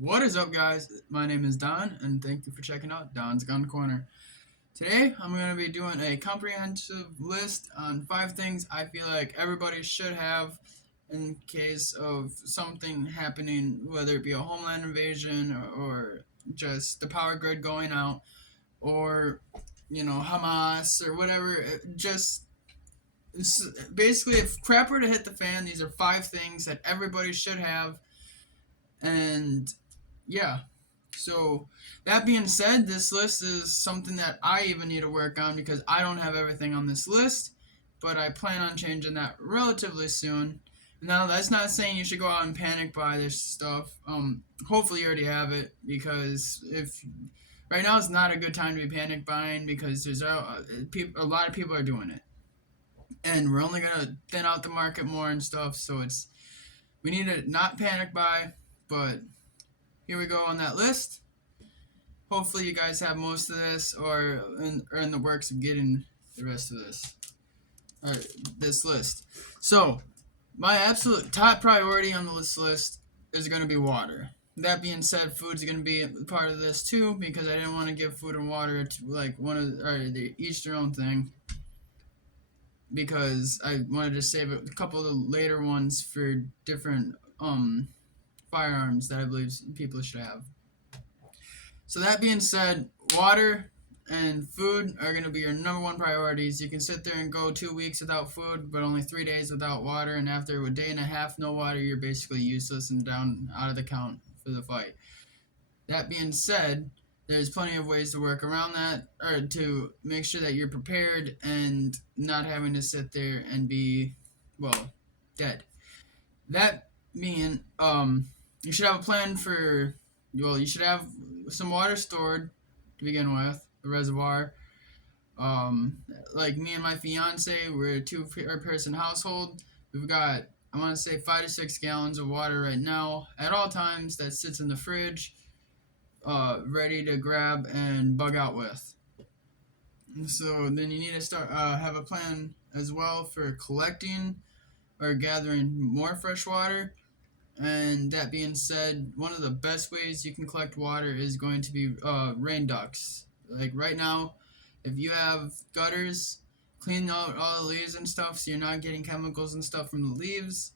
What is up, guys? My name is Don, and thank you for checking out Don's Gun Corner. Today, I'm going to be doing a comprehensive list on 5 things I feel like everybody should have in case of something happening, whether it be a homeland invasion or just the power grid going out, or Hamas or whatever. Just basically, if crap were to hit the fan, these are 5 things that everybody should have, and yeah. So, that being said, this list is something that I even need to work on because I don't have everything on this list, but I plan on changing that relatively soon. Now, that's not saying you should go out and panic buy this stuff. Hopefully, you already have it because if right now is not a good time to be panic buying because a lot of people are doing it, and we're only gonna thin out the market more and stuff. So we need to not panic buy, but here we go on that list. Hopefully you guys have most of this or are in the works of getting the rest of this or this list. So my absolute top priority on this list is going to be water. That being said, food's going to be part of this too because I didn't want to give food and water to like each their own thing because I wanted to save a couple of the later ones for different firearms that I believe people should have. So that being said, water and food are going to be your number one priorities. You can sit there and go 2 weeks without food, but only 3 days without water, and after a day and a half no water, you're basically useless and down out of the count for the fight. That being said, there's plenty of ways to work around that, or to make sure that you're prepared and not having to sit there and be, well, dead. That mean, you should have a plan for, you should have some water stored to begin with, a reservoir. Like me and my fiance, we're a two-person household. We've got, I want to say, 5 to 6 gallons of water right now at all times that sits in the fridge, ready to grab and bug out with. So then you need to start have a plan as well for collecting or gathering more fresh water. And that being said, one of the best ways you can collect water is going to be rain ducts. Like right now, if you have gutters, clean out all the leaves and stuff so you're not getting chemicals and stuff from the leaves.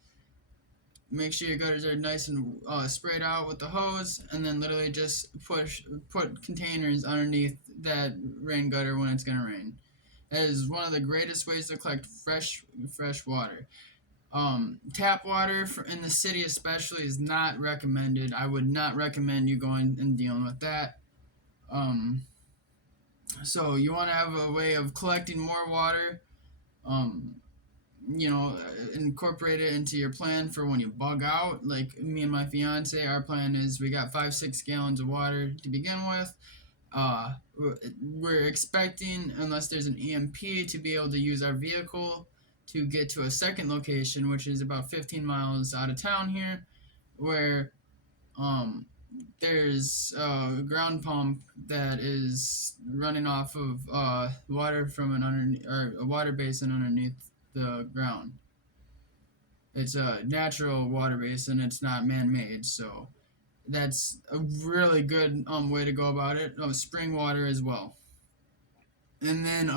Make sure your gutters are nice and sprayed out with the hose, and then literally just put containers underneath that rain gutter when it's gonna rain. That is one of the greatest ways to collect fresh water. Tap water in the city especially is not recommended. I would not recommend you going and dealing with that. So you want to have a way of collecting more water. Um, Incorporate it into your plan for when you bug out. Like me and my fiance, our plan is we got 5-6 gallons of water to begin with. We're expecting, unless there's an EMP, to be able to use our vehicle to get to a second location, which is about 15 miles out of town here, where there's a ground pump that is running off of water from a water basin underneath the ground. It's a natural water basin. It's not man-made, so that's a really good way to go about it. Spring water as well, and then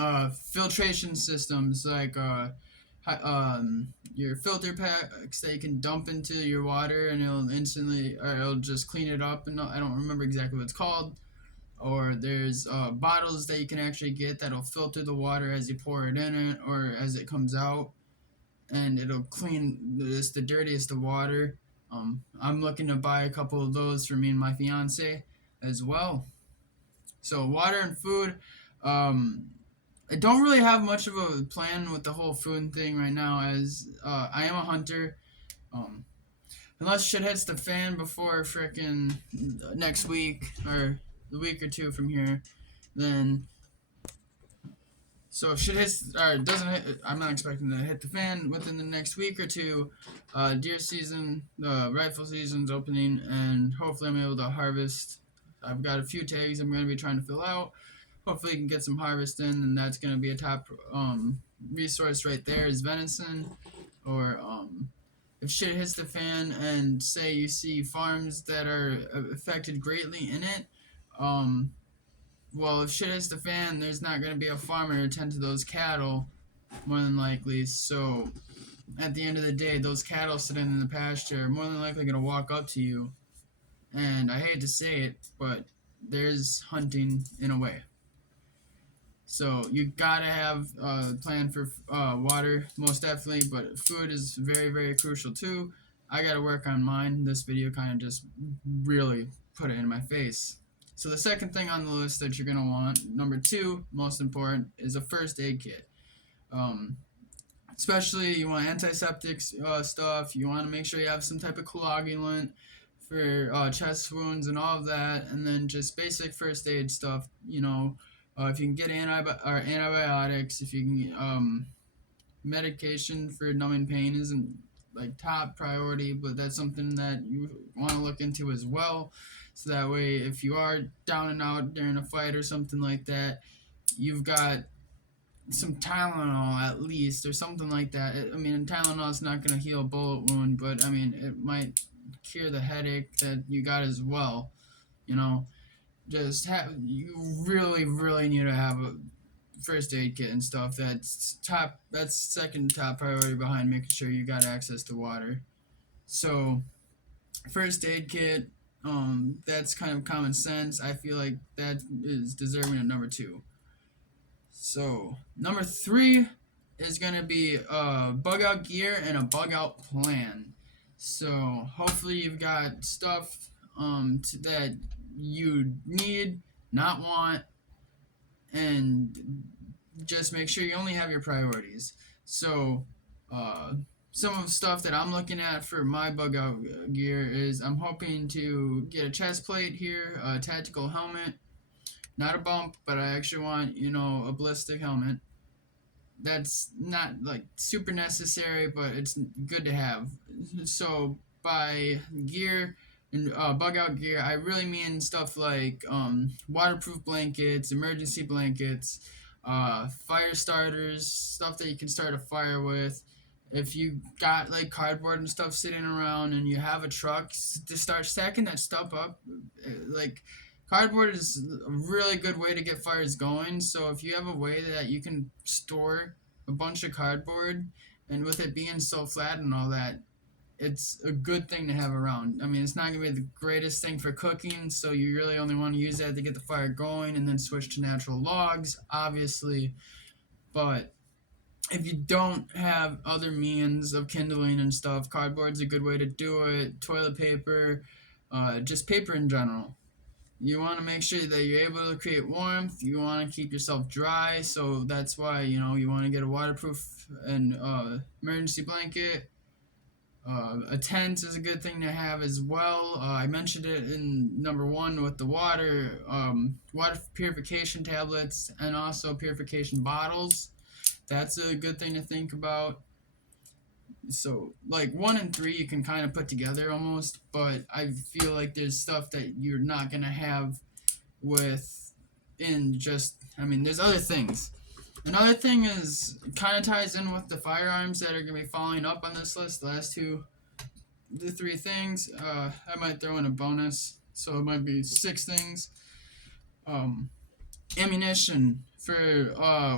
filtration systems like your filter packs that you can dump into your water and it'll just clean it up. And I don't remember exactly what it's called. Or there's bottles that you can actually get that'll filter the water as you pour it in it or as it comes out, and it'll clean the dirtiest of water. I'm looking to buy a couple of those for me and my fiance as well. So water and food. I don't really have much of a plan with the whole food thing right now, as I am a hunter. Unless shit hits the fan before frickin' next week or the week or two from here, then. So if shit hits or doesn't hit, I'm not expecting to hit the fan within the next week or two. Deer season, the rifle season's opening, and hopefully I'm able to harvest. I've got a few tags I'm going to be trying to fill out. Hopefully you can get some harvest in, and that's going to be a top resource right there is venison. Or if shit hits the fan and say you see farms that are affected greatly in it, um, well, if shit hits the fan, there's not going to be a farmer to tend to those cattle, more than likely. So at the end of the day, those cattle sitting in the pasture are more than likely going to walk up to you. And I hate to say it, but there's hunting in a way. So you gotta have a plan for water, most definitely, but food is very, very crucial too. I gotta work on mine. This video kind of just really put it in my face. So the second thing on the list that you're gonna want, number 2, most important, is a first aid kit. Um, Especially you want antiseptic stuff. You want to make sure you have some type of coagulant for chest wounds and all of that, and then just basic first aid stuff. If you can get antibiotics, if you can medication for numbing pain isn't like top priority, but that's something that you want to look into as well. So that way, if you are down and out during a fight or something like that, you've got some Tylenol at least, or something like that. Tylenol is not going to heal a bullet wound, but it might cure the headache that you got as well. You really, really need to have a first aid kit and stuff. That's second top priority behind making sure you got access to water. So, first aid kit, that's kind of common sense. I feel like that is deserving of number 2. So, number 3 is going to be bug out gear and a bug out plan. So, hopefully you've got stuff that you need, not want, and just make sure you only have your priorities. So, some of the stuff that I'm looking at for my bug out gear is I'm hoping to get a chest plate here, a tactical helmet, not a bump, but I actually want, a ballistic helmet. That's not like super necessary, but it's good to have. So by gear and bug out gear, I really mean stuff like waterproof blankets, emergency blankets, fire starters, stuff that you can start a fire with. If you got like cardboard and stuff sitting around and you have a truck, to start stacking that stuff up. Like cardboard is a really good way to get fires going. So if you have a way that you can store a bunch of cardboard, and with it being so flat and all that, it's a good thing to have around. It's not going to be the greatest thing for cooking, so you really only want to use that to get the fire going and then switch to natural logs, obviously. But if you don't have other means of kindling and stuff, cardboard's a good way to do it. Toilet paper, just paper in general. You want to make sure that you're able to create warmth. You want to keep yourself dry, so that's why you want to get a waterproof and emergency blanket. A tent is a good thing to have as well. I mentioned it in number 1 with the water purification tablets and also purification bottles. That's a good thing to think about. So, like 1 and 3, you can kind of put together almost, but I feel like there's stuff that you're not gonna have there's other things. Another thing is kind of ties in with the firearms that are gonna be following up on this list. The 3 things. I might throw in a bonus, so it might be 6 things. Ammunition for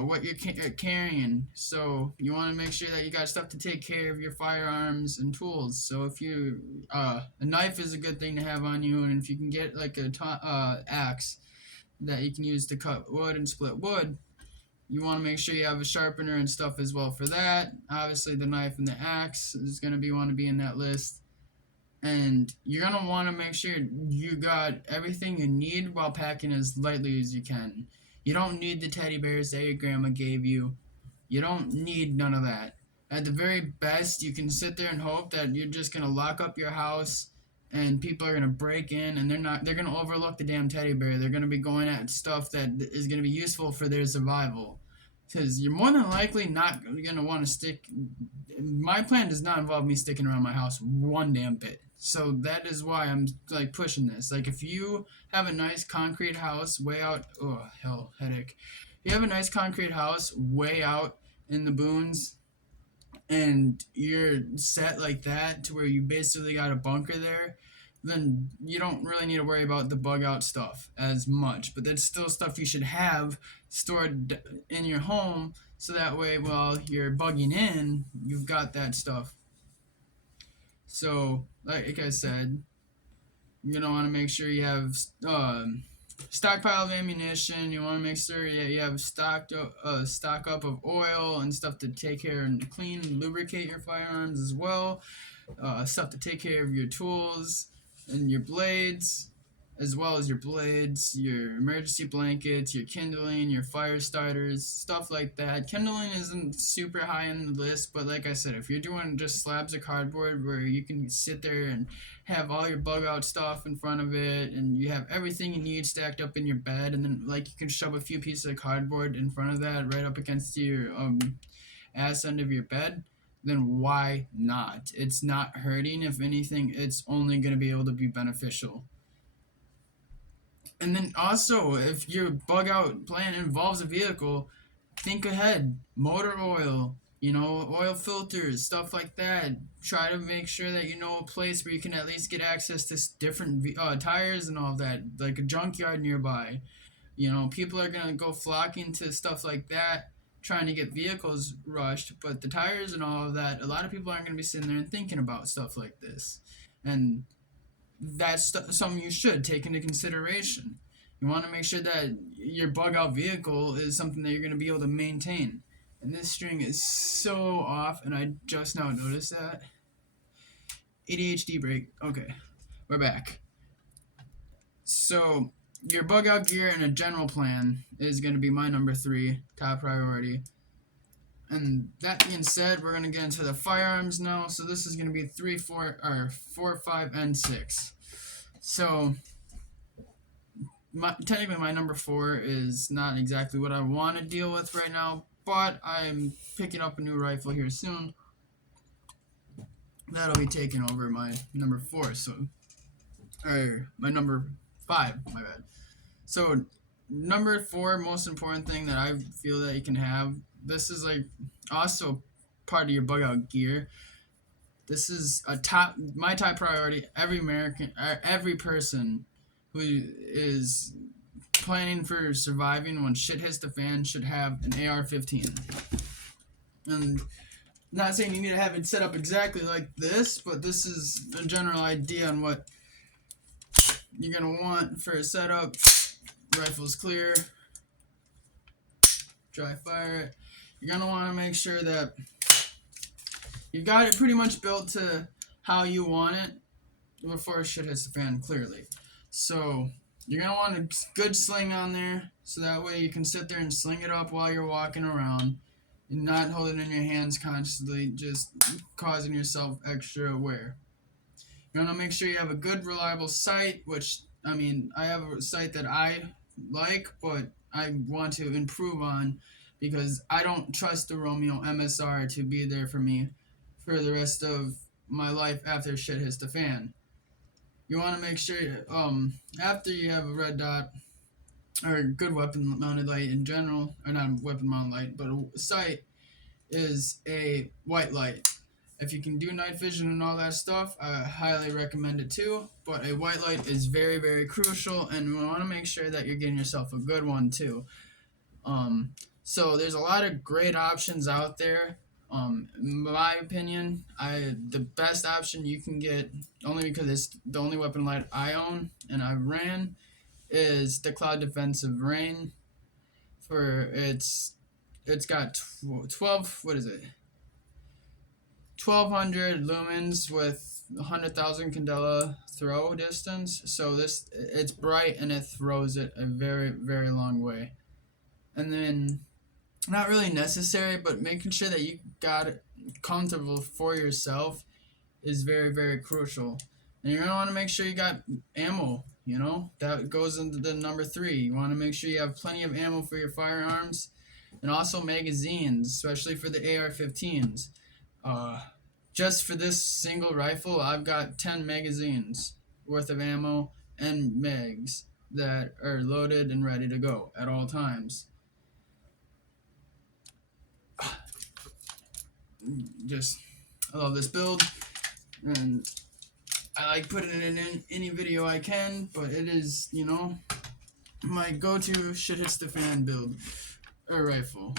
what you're carrying. So you want to make sure that you got stuff to take care of your firearms and tools. So if you a knife is a good thing to have on you, and if you can get like a axe that you can use to cut wood and split wood, you want to make sure you have a sharpener and stuff as well for that. Obviously the knife and the axe is going to want to be in that list. And you're going to want to make sure you got everything you need while packing as lightly as you can. You don't need the teddy bears that your grandma gave you. You don't need none of that. At the very best, you can sit there and hope that you're just going to lock up your house and people are going to break in, and they're going to overlook the damn teddy bear. They're going to be going at stuff that is going to be useful for their survival. Because you're more than likely not going to want to stick. My plan does not involve me sticking around my house one damn bit. So that is why I'm like pushing this. Like if you have a nice concrete house way out, oh hell, headache. If you have a nice concrete house way out in the boons, and you're set like that to where you basically got a bunker there, then you don't really need to worry about the bug out stuff as much. But that's still stuff you should have stored in your home, so that way while you're bugging in, you've got that stuff. So, like I said, you're gonna want to make sure you have stockpile of ammunition. You want to make sure you have stock up of oil and stuff to take care and clean and lubricate your firearms as well. Stuff to take care of your tools and your blades, as well as your emergency blankets, your kindling, your fire starters, stuff like that. Kindling isn't super high on the list, but like I said, if you're doing just slabs of cardboard where you can sit there and have all your bug out stuff in front of it, and you have everything you need stacked up in your bed, and then like you can shove a few pieces of cardboard in front of that right up against your ass end of your bed, then why not? It's not hurting. If anything, it's only going to be able to be beneficial. And then also, if your bug out plan involves a vehicle, think ahead. Motor oil, oil filters, stuff like that. Try to make sure that you know a place where you can at least get access to different tires and all that, like a junkyard nearby. People are going to go flocking to stuff like that, trying to get vehicles rushed, but the tires and all of that, a lot of people aren't going to be sitting there and thinking about stuff like this. And that's something you should take into consideration. You want to make sure that your bug out vehicle is something that you're going to be able to maintain. And this string is so off, and I just now noticed that. ADHD break. Okay, we're back. So, your bug out gear and a general plan is going to be my number 3 top priority. And that being said, we're going to get into the firearms now. So this is going to be 3, 4, 5, and 6. So technically my number 4 is not exactly what I want to deal with right now, but I'm picking up a new rifle here soon. That'll be taking over my number 4. Or my number 5, my bad. So number 4, most important thing that I feel that you can have. This is like also part of your bug out gear. This is my top priority. Every person who is planning for surviving when shit hits the fan should have an AR-15. And I'm not saying you need to have it set up exactly like this, but this is a general idea on what you're gonna want for a setup. Rifle's clear. Dry fire it. You're going to want to make sure that you've got it pretty much built to how you want it before shit hits the fan, clearly. So you're going to want a good sling on there, so that way you can sit there and sling it up while you're walking around and not hold it in your hands constantly, just causing yourself extra wear. You're going to make sure you have a good, reliable sight, which, I have a sight that I like, but I want to improve on, because I don't trust the Romeo MSR to be there for me for the rest of my life after shit hits the fan. You want to make sure after you have a red dot or a good weapon mounted light in general, or not weapon mounted light, but a sight, is a white light. If you can do night vision and all that stuff, I highly recommend it too. But a white light is very, very crucial, and you want to make sure that you're getting yourself a good one too. So there's a lot of great options out there. In my opinion, the best option you can get, only because it's the only weapon light I own and I ran, is the Cloud Defensive Rain. It's got 1200 lumens with 100,000 candela throw distance. So it's bright and it throws it a very, very long way. And then, not really necessary, but making sure that you got it comfortable for yourself is very, very crucial. And you're going to want to make sure you got ammo, that goes into the number 3. You want to make sure you have plenty of ammo for your firearms, and also magazines, especially for the AR-15s. Just for this single rifle, I've got 10 magazines worth of ammo and mags that are loaded and ready to go at all times. just I love this build, and I like putting it in any video I can. But it is, you know, my go-to shit hits the fan build or rifle.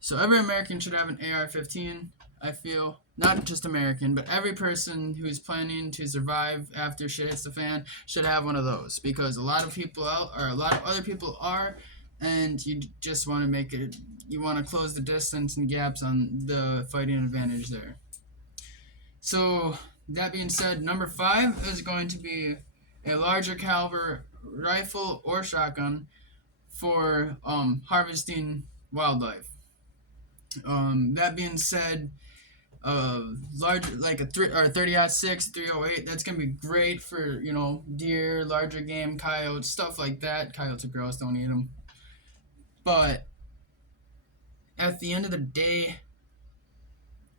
So every American should have an AR-15. I feel not just American, but every person who's planning to survive after shit hits the fan should have one of those, because a lot of people out, or a lot of other people are, and you just want to make it. You want to close the distance and gaps on the fighting advantage there. So that being said, number 5 is going to be a larger caliber rifle or shotgun for harvesting wildlife. That being said, large like a 30-06, 308. That's gonna be great for, you know, deer, larger game, coyotes, stuff like that. Coyotes are gross, don't eat them. But at the end of the day,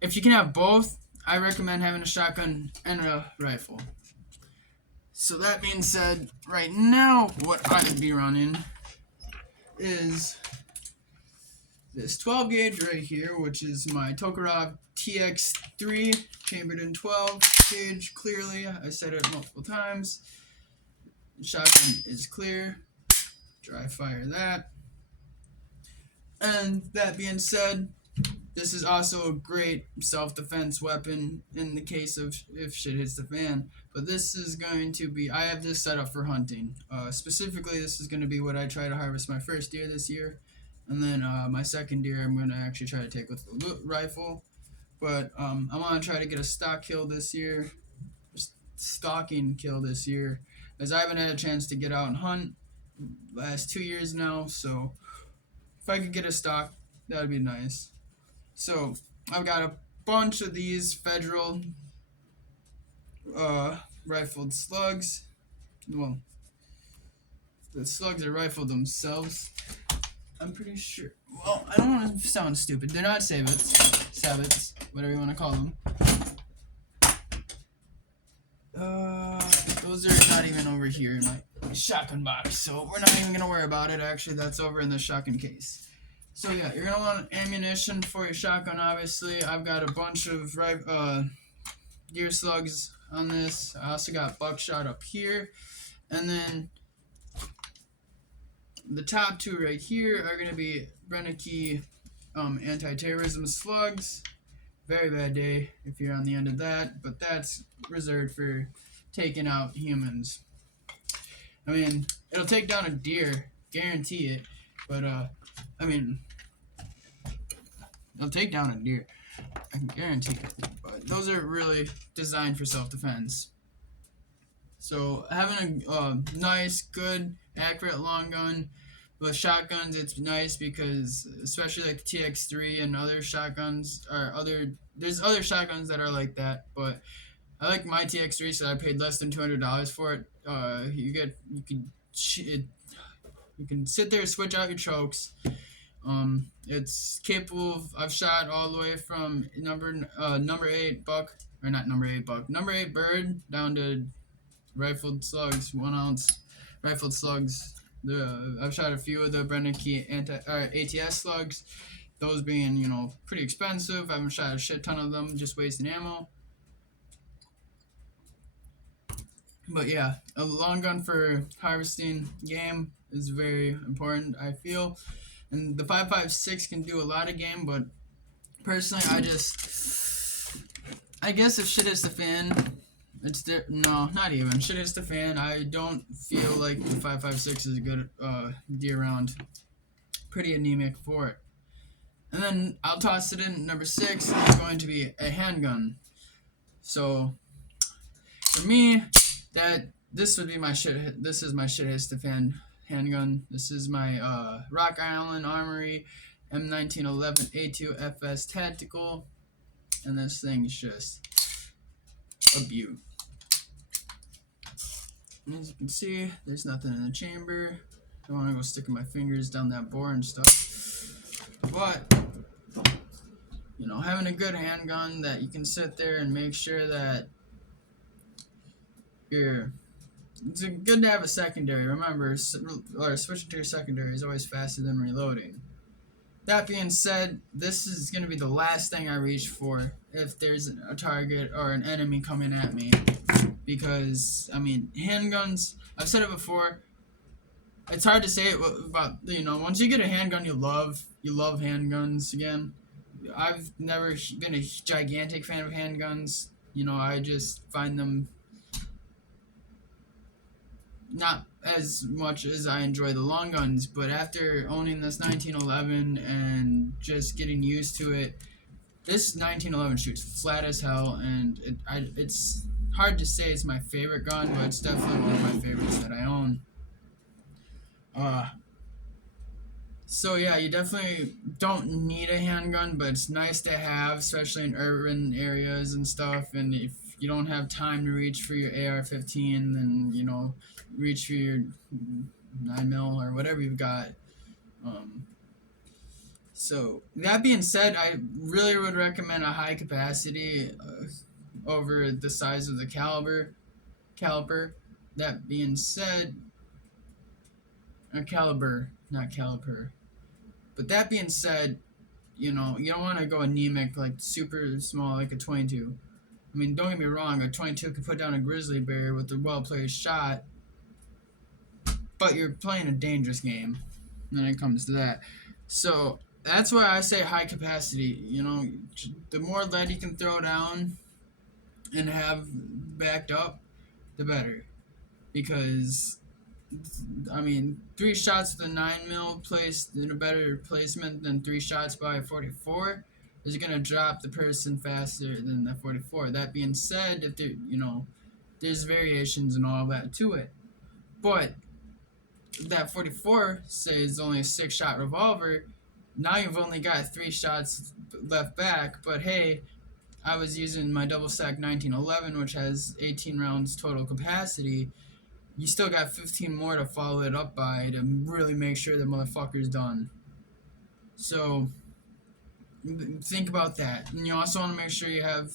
if you can have both, I recommend having a shotgun and a rifle. So that being said, right now what I'd be running is this 12 gauge right here, which is my Tokarev TX3 chambered in 12 gauge. Clearly, I said it multiple times. Shotgun is clear. Dry fire that. And that being said, this is also a great self-defense weapon in the case of if shit hits the fan. But this is going to be, I have this set up for hunting. Specifically, this is going to be what I try to harvest my first deer this year. And then my second deer I'm going to actually try to take with the rifle. But I want to try to get a stock kill this year. Stalking kill this year. As I haven't had a chance to get out and hunt last 2 years now. So if I could get a stock, that would be nice. So I've got a bunch of these federal rifled slugs. Well, the slugs are rifled themselves. I'm pretty sure. Well, I don't want to sound stupid. They're not sabots, whatever you want to call them. Those are not even over here in my shotgun box, so we're not even gonna worry about it. Actually, that's over in the shotgun case. So yeah, you're gonna want ammunition for your shotgun. Obviously, I've got a bunch of deer slugs on this. I also got buckshot up here, and then the top 2 right here are gonna be Brennicky anti-terrorism slugs. Very bad day if you're on the end of that, but that's reserved for taking out humans. I mean, it'll take down a deer, guarantee it, but I mean, it'll take down a deer, I can guarantee it, but those are really designed for self-defense. So having a nice, good, accurate long gun with shotguns, it's nice because, especially like the TX3 and other shotguns, there's other shotguns that are like that, but I like my TX3, so I paid less than $200 for it. You can sit there and switch out your chokes. It's capable of, I've shot all the way from number 8 buck, or not number 8 buck, number 8 bird down to rifled slugs, 1 ounce rifled slugs. I've shot a few of the Brennicky ATS slugs, those being, you know, pretty expensive. I haven't shot a shit ton of them, just wasting ammo. But yeah, a long gun for harvesting game is very important, I feel. And the 5.56 can do a lot of game, but personally, I guess if shit hits the fan, no, not even. Shit hits the fan, I don't feel like the 5.56 is a good deer round. Pretty anemic for it. And then I'll toss it in. Number 6 is going to be a handgun. So for me, this would be my shit. This is my shit hits the fan handgun. This is my Rock Island Armory M1911A2 FS Tactical, and this thing is just a beaut. And as you can see, there's nothing in the chamber. I don't want to go sticking my fingers down that bore and stuff. But, you know, having a good handgun that you can sit there and make sure that you're it's good to have a secondary. Remember, or switching to your secondary is always faster than reloading. That being said, this is going to be the last thing I reach for if there's a target or an enemy coming at me. Because, I mean, handguns, I've said it before, it's hard to say it about, once you get a handgun you love handguns again. I've never been a gigantic fan of handguns. I just find them not as much as I enjoy the long guns, but after owning this 1911 and just getting used to it, this 1911 shoots flat as hell, and it's hard to say it's my favorite gun, but it's definitely one of my favorites that I own. Uh, so yeah, you definitely don't need a handgun, but it's nice to have, especially in urban areas and stuff. And if you don't have time to reach for your AR-15, then reach for your 9mm or whatever you've got. So that being said, I really would recommend a high capacity over the size of the caliper. That being said, a caliber, not caliper. But that being said, you don't want to go anemic, like super small, like a 22. I mean, don't get me wrong, a 22 could put down a grizzly bear with a well-placed shot, but you're playing a dangerous game when it comes to that. So that's why I say high capacity. The more lead you can throw down and have backed up, the better. Because, I mean, 3 shots with a 9mm placed in a better placement than 3 shots by a 44 is going to drop the person faster than the 44. That being said, if there, there's variations and all that to it. But that 44, say, is only a 6-shot revolver, now you've only got 3 shots left back, but hey, I was using my double stack 1911, which has 18 rounds total capacity. You still got 15 more to follow it up by to really make sure the motherfucker's done. So think about that. And you also want to make sure you have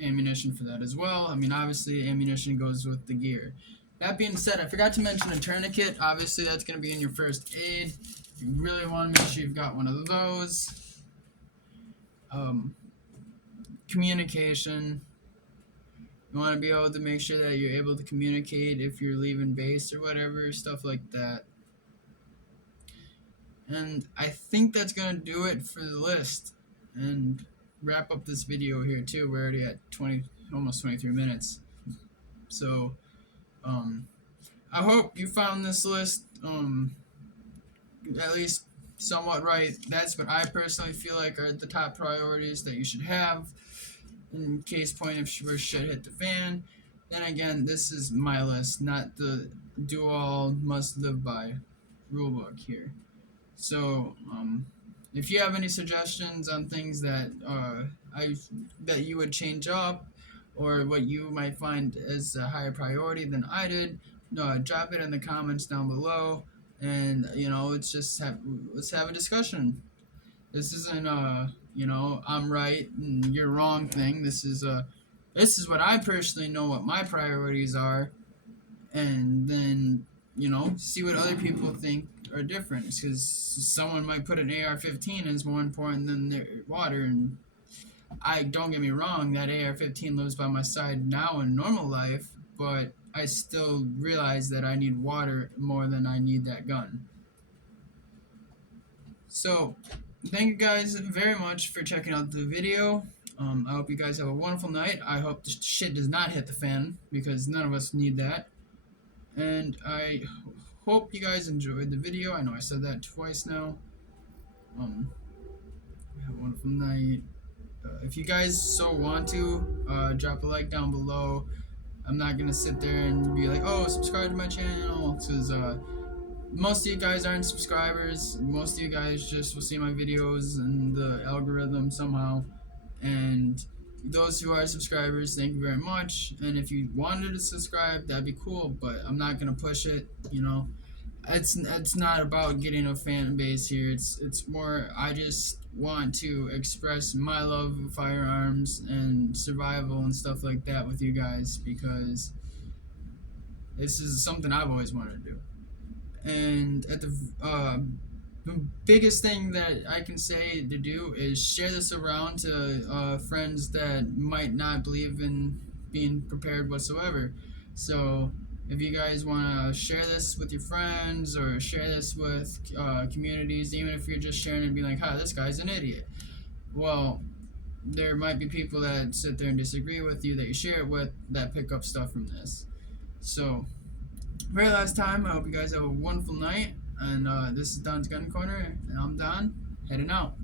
ammunition for that as well. I mean, obviously ammunition goes with the gear. That being said, I forgot to mention a tourniquet. Obviously, that's going to be in your first aid. You really want to make sure you've got one of those. Communication. You want to be able to make sure that you're able to communicate if you're leaving base or whatever, stuff like that. And I think that's going to do it for the list. And wrap up this video here too. We're already at almost 23 minutes. So, I hope you found this list at least somewhat right. That's what I personally feel like are the top priorities that you should have in case point if shit hit the fan. Then again, this is my list, not the do all must live by rulebook here. So if you have any suggestions on things that that you would change up, or what you might find as a higher priority than I did, drop it in the comments down below, and let's have a discussion. This isn't I'm right and you're wrong thing. This is what I personally know what my priorities are, and then see what other people think are different. Because someone might put an AR-15 as more important than their water, and don't get me wrong, that AR-15 lives by my side now in normal life, but I still realize that I need water more than I need that gun. So, thank you guys very much for checking out the video. I hope you guys have a wonderful night. I hope the shit does not hit the fan, because none of us need that. And I hope you guys enjoyed the video. I know I said that twice now. Have a wonderful night. If you guys so want to, drop a like down below. I'm not gonna sit there and be like, oh, subscribe to my channel, because most of you guys aren't subscribers. Most of you guys just will see my videos and the algorithm somehow. And those who are subscribers, thank you very much. And if you wanted to subscribe, that'd be cool, but I'm not gonna push it, it's not about getting a fan base here. It's more I just want to express my love of firearms and survival and stuff like that with you guys because this is something I've always wanted to do. And at the biggest thing that I can say to do is share this around to friends that might not believe in being prepared whatsoever. So if you guys want to share this with your friends or share this with communities, even if you're just sharing and being like, "Hi, this guy's an idiot." Well, there might be people that sit there and disagree with you that you share it with that pick up stuff from this. So very last time, I hope you guys have a wonderful night. And this is Don's Gun Corner, and I'm Don, heading out.